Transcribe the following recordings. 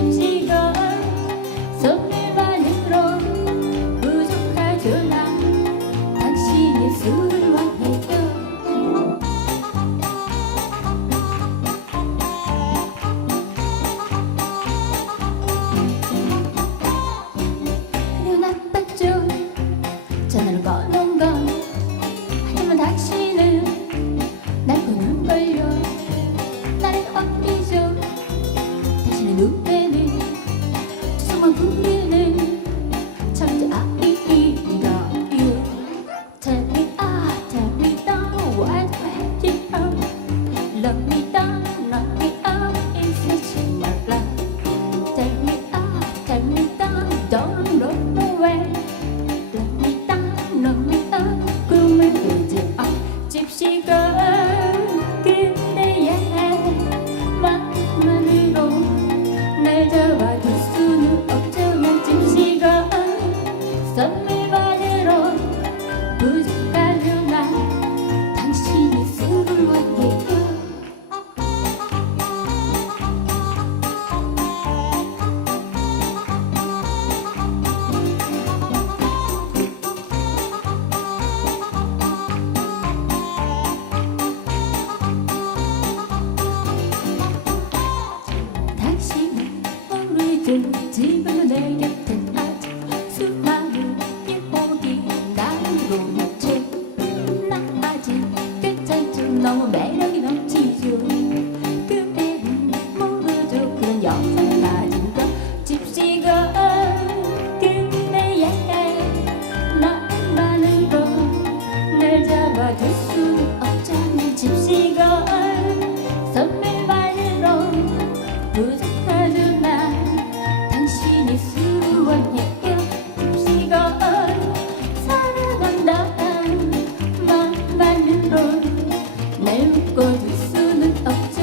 집시걸 선물만으로 부족하죠 나 당신의 술을 원해요. 그녀 나빴죠 전화를 거는 건. 하지만 당신은 날 보는걸요. 나는 어리죠 당신의 눈에는 조성만 부리는 천재아이인가요. Tell me down, why do I have to love me down, is such my love. Tell me down, don't run away. Love me down, 꿈을 꾸지 집시걸 그대의 마음만으로 날 잡아줄 수는 없죠. 난 집시걸 선물만으로 부족하죠 나 당신의 술을 원해요. 당신은 모르죠 지금도 내 곁엔 아직 수많은 일복이 나로 맺혀. 나 아직 괜찮죠 너무 매력이 넘치죠. 그대는 모르죠 그런 영상을 가진 거. 집시걸 그대의 마음만으로 날 잡아줄 수는 없잖아. 집시걸 선물만으로 부족하죠 나 당신의 술을 원해요. 집시걸 사랑한다는 마음만으로 날 묶어줄 수는 없죠.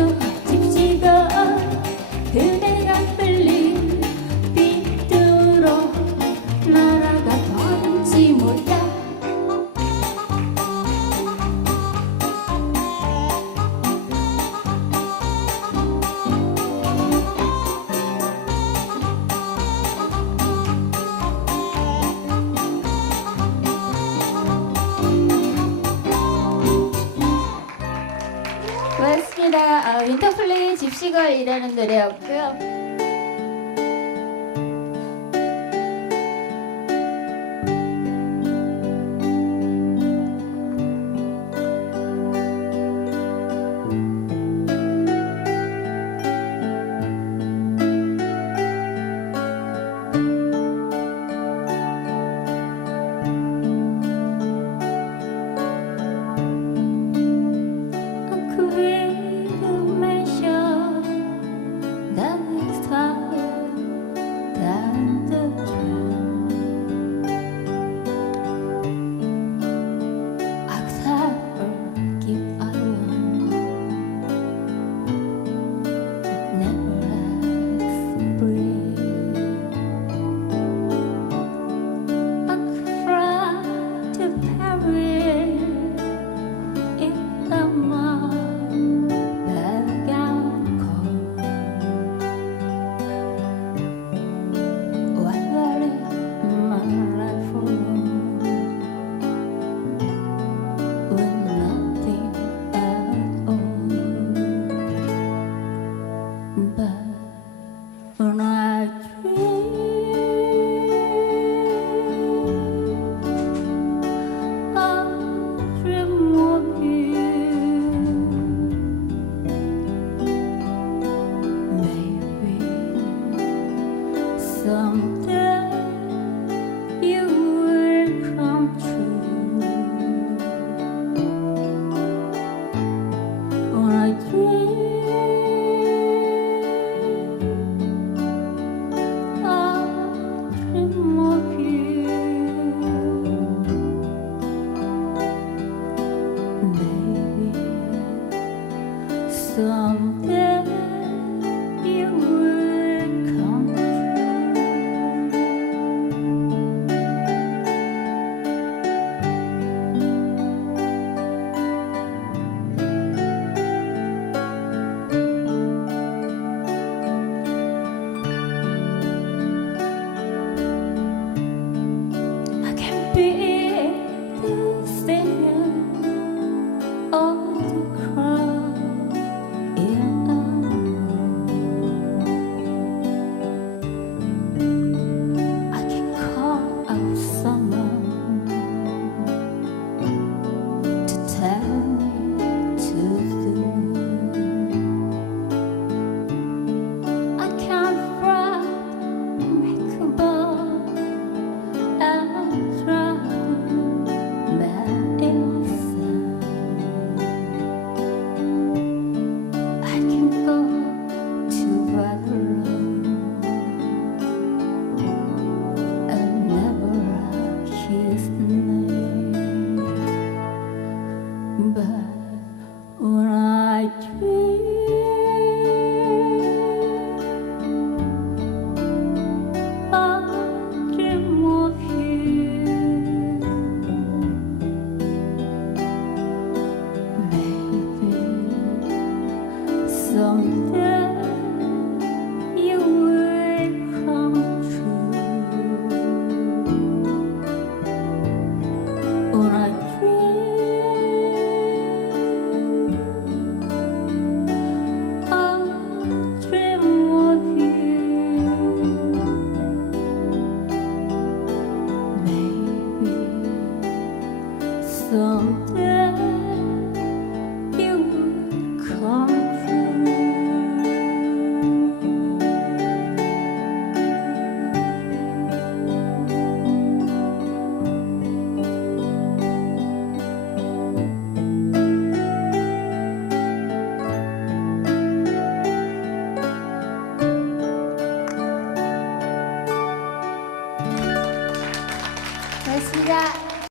집시걸 그대가 흘린 빛으로 날아가 버린지 몰라. 고맙습니다. 윈터플레이 집시걸이라는 노래였고요. someday you will come true. be